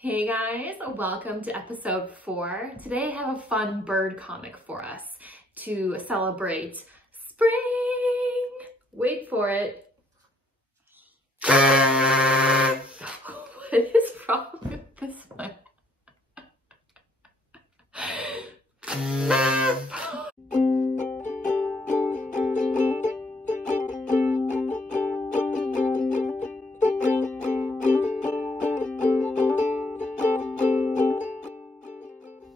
Hey guys, welcome to episode 4. Today I have a fun bird comic for us to celebrate spring. Wait for it. What is wrong with this one?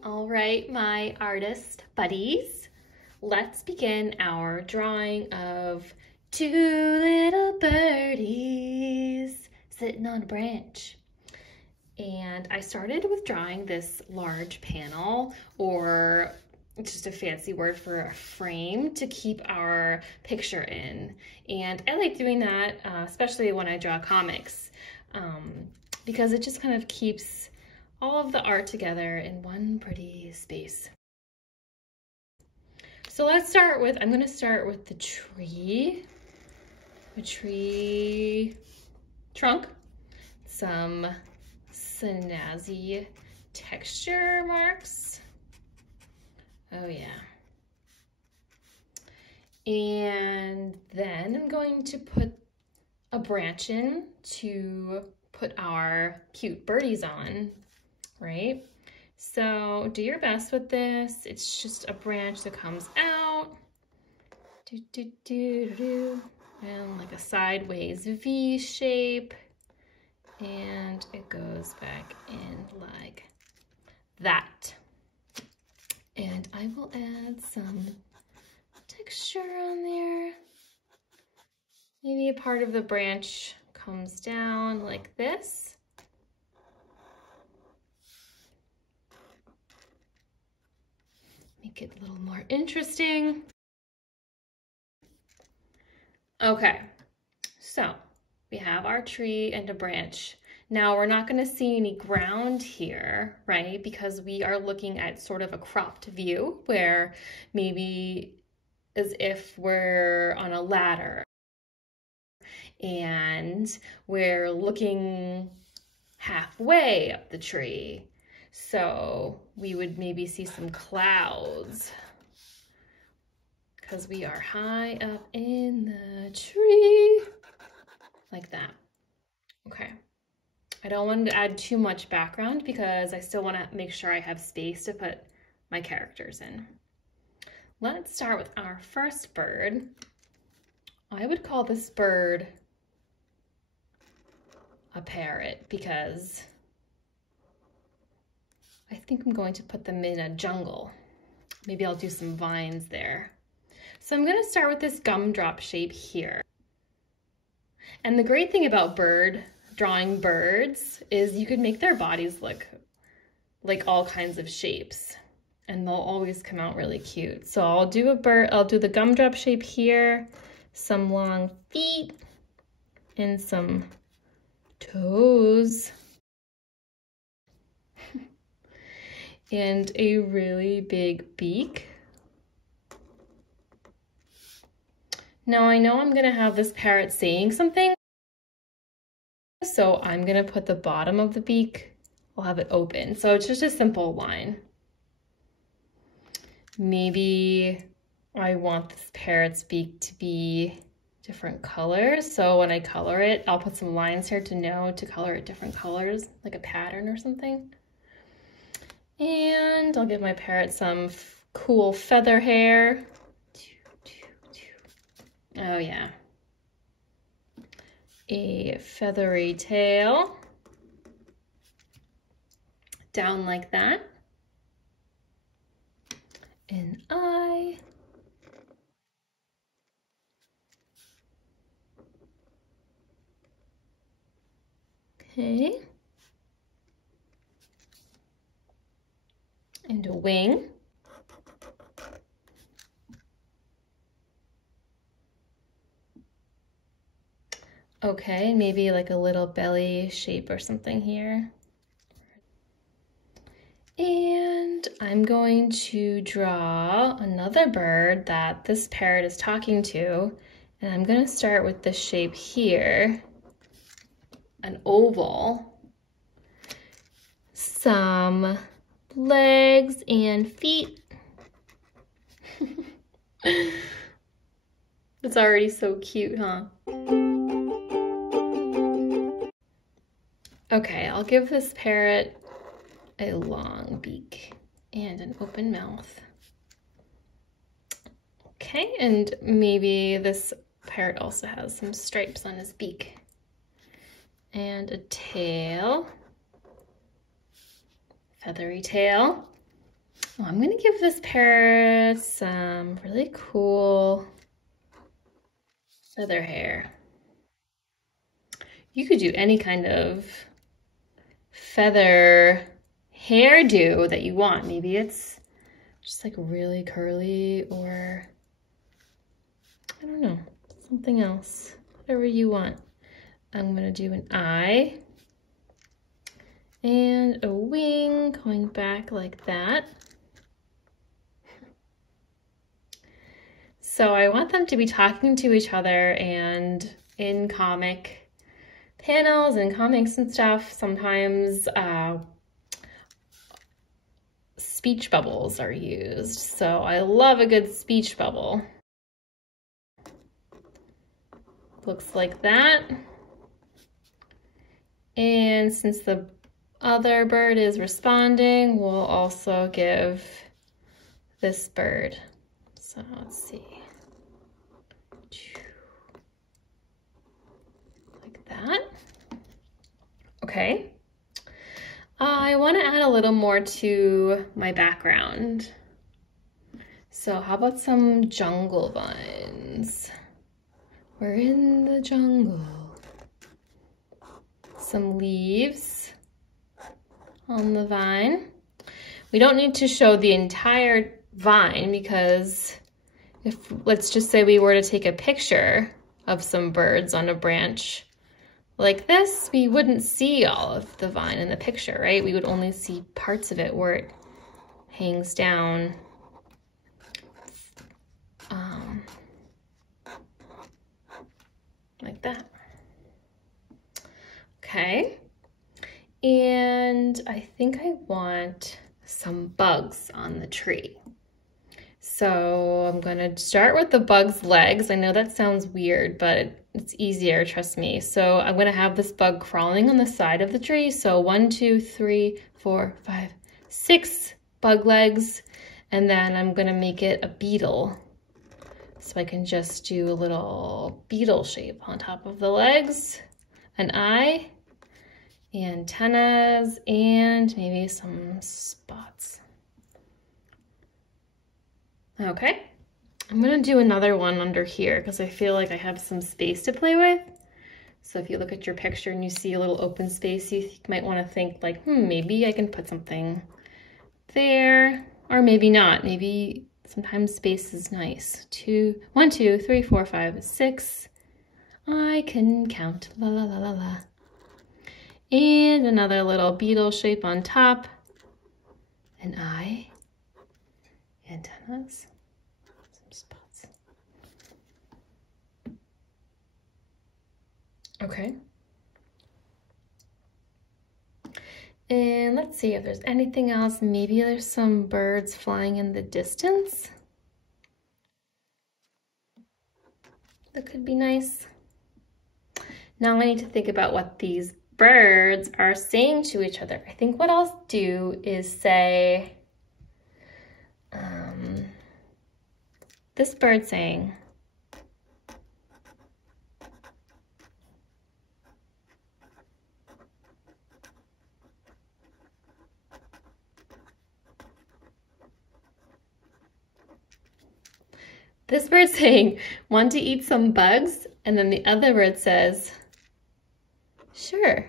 All right, my artist buddies, let's begin our drawing of two little birdies sitting on a branch. And I started with drawing this large panel, or just a fancy word for a frame, to keep our picture in. And I like doing that, especially when I draw comics, because it just kind of keeps all of the art together in one pretty space. So let's start with, I'm going to start with the tree trunk, some snazzy texture marks. Oh yeah. And then I'm going to put a branch in to put our cute birdies on, right? So do your best with this. It's just a branch that comes out, and like a sideways V shape, and it goes back in like that. And I will add some texture on there. Maybe a part of the branch comes down like this. Make it a little more interesting. Okay, so we have our tree and a branch. Now we're not going to see any ground here, right? Because we are looking at sort of a cropped view where maybe as if we're on a ladder and we're looking halfway up the tree. So we would maybe see some clouds because we are high up in the tree, like that. Okay. I don't want to add too much background because I still want to make sure I have space to put my characters in. Let's start with our first bird. I would call this bird a parrot because I think I'm going to put them in a jungle. Maybe I'll do some vines there. So I'm going to start with this gumdrop shape here. And the great thing about drawing birds is you could make their bodies look like all kinds of shapes, and they'll always come out really cute. So I'll do the gumdrop shape here, some long feet, and some toes. And a really big beak. Now I know I'm gonna have this parrot saying something, so I'm gonna put the bottom of the beak, I'll have it open. So it's just a simple line. Maybe I want this parrot's beak to be different colors. So when I color it, I'll put some lines here to know to color it different colors, like a pattern or something. And I'll give my parrot some cool feather hair. Oh yeah. A feathery tail. Down like that. An eye. Okay. And a wing. Okay, maybe like a little belly shape or something here. And I'm going to draw another bird that this parrot is talking to, and I'm going to start with this shape here, an oval. some legs and feet. It's already so cute, huh? Okay, I'll give this parrot a long beak and an open mouth. Okay, and maybe this parrot also has some stripes on his beak. And a tail. Feathery tail. Oh, I'm gonna give this parrot some really cool feather hair. You could do any kind of feather hairdo that you want. Maybe it's just like really curly, or I don't know, something else, whatever you want. I'm gonna do an eye and a wing going back like that. So I want them to be talking to each other, and in comic panels and comics and stuff, sometimes speech bubbles are used. So I love a good speech bubble. Looks like that. And since the other bird is responding, we'll also give this bird. So let's see. Like that. Okay. I want to add a little more to my background. So how about some jungle vines? We're in the jungle. Some leaves on the vine. We don't need to show the entire vine, because if, let's just say we were to take a picture of some birds on a branch like this, we wouldn't see all of the vine in the picture, right? We would only see parts of it where it hangs down. Like that. Okay. And I think I want some bugs on the tree. So I'm gonna start with the bug's legs. I know that sounds weird, but it's easier, trust me. So I'm gonna have this bug crawling on the side of the tree. So 1, 2, 3, 4, 5, 6 bug legs. And then I'm gonna make it a beetle. So I can just do a little beetle shape on top of the legs, an eye, antennas, and maybe some spots. Okay, I'm gonna do another one under here because I feel like I have some space to play with. So if you look at your picture and you see a little open space, you might want to think like, maybe I can put something there, or maybe not. Maybe sometimes space is nice. 1, 2, 3, 4, 5, 6. I can count. La la la la la. And another little beetle shape on top. An eye. Antennas. Some spots. Okay. And let's see if there's anything else. Maybe there's some birds flying in the distance. That could be nice. Now I need to think about what these birds are saying to each other. I think what I'll do is say, this bird saying, this bird saying, want to eat some bugs? And then the other bird says, sure.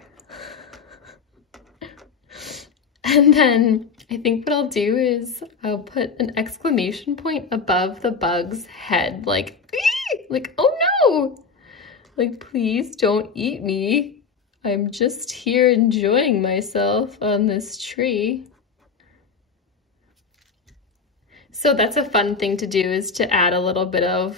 And then I think what I'll do is I'll put an exclamation point above the bug's head, like, "Ee!" Like, oh no, like, please don't eat me. I'm just here enjoying myself on this tree. So that's a fun thing to do, is to add a little bit of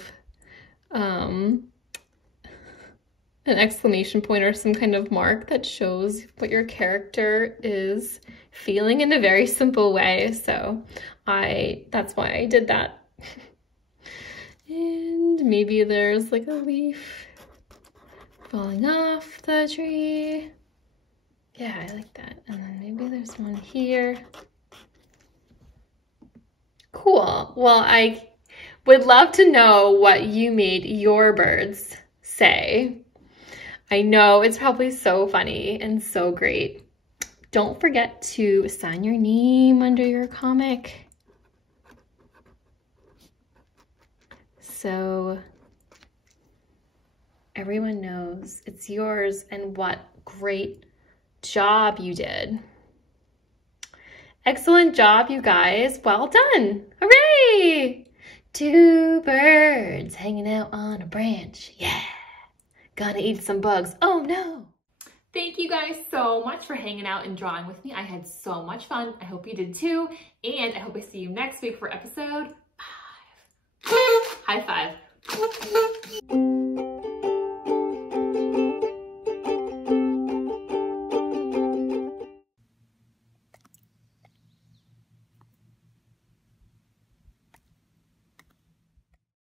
an exclamation point or some kind of mark that shows what your character is feeling in a very simple way. So that's why I did that. And maybe there's like a leaf falling off the tree. Yeah, I like that. And then maybe there's one here. Cool. Well, I would love to know what you made your birds say. I know it's probably so funny and so great. Don't forget to sign your name under your comic, so everyone knows it's yours and what great job you did. Excellent job, you guys. Well done. Hooray! 2 birds hanging out on a branch. Yeah. Gonna eat some bugs. Oh no. Thank you guys so much for hanging out and drawing with me. I had so much fun. I hope you did too. And I hope I see you next week for episode 5. High five.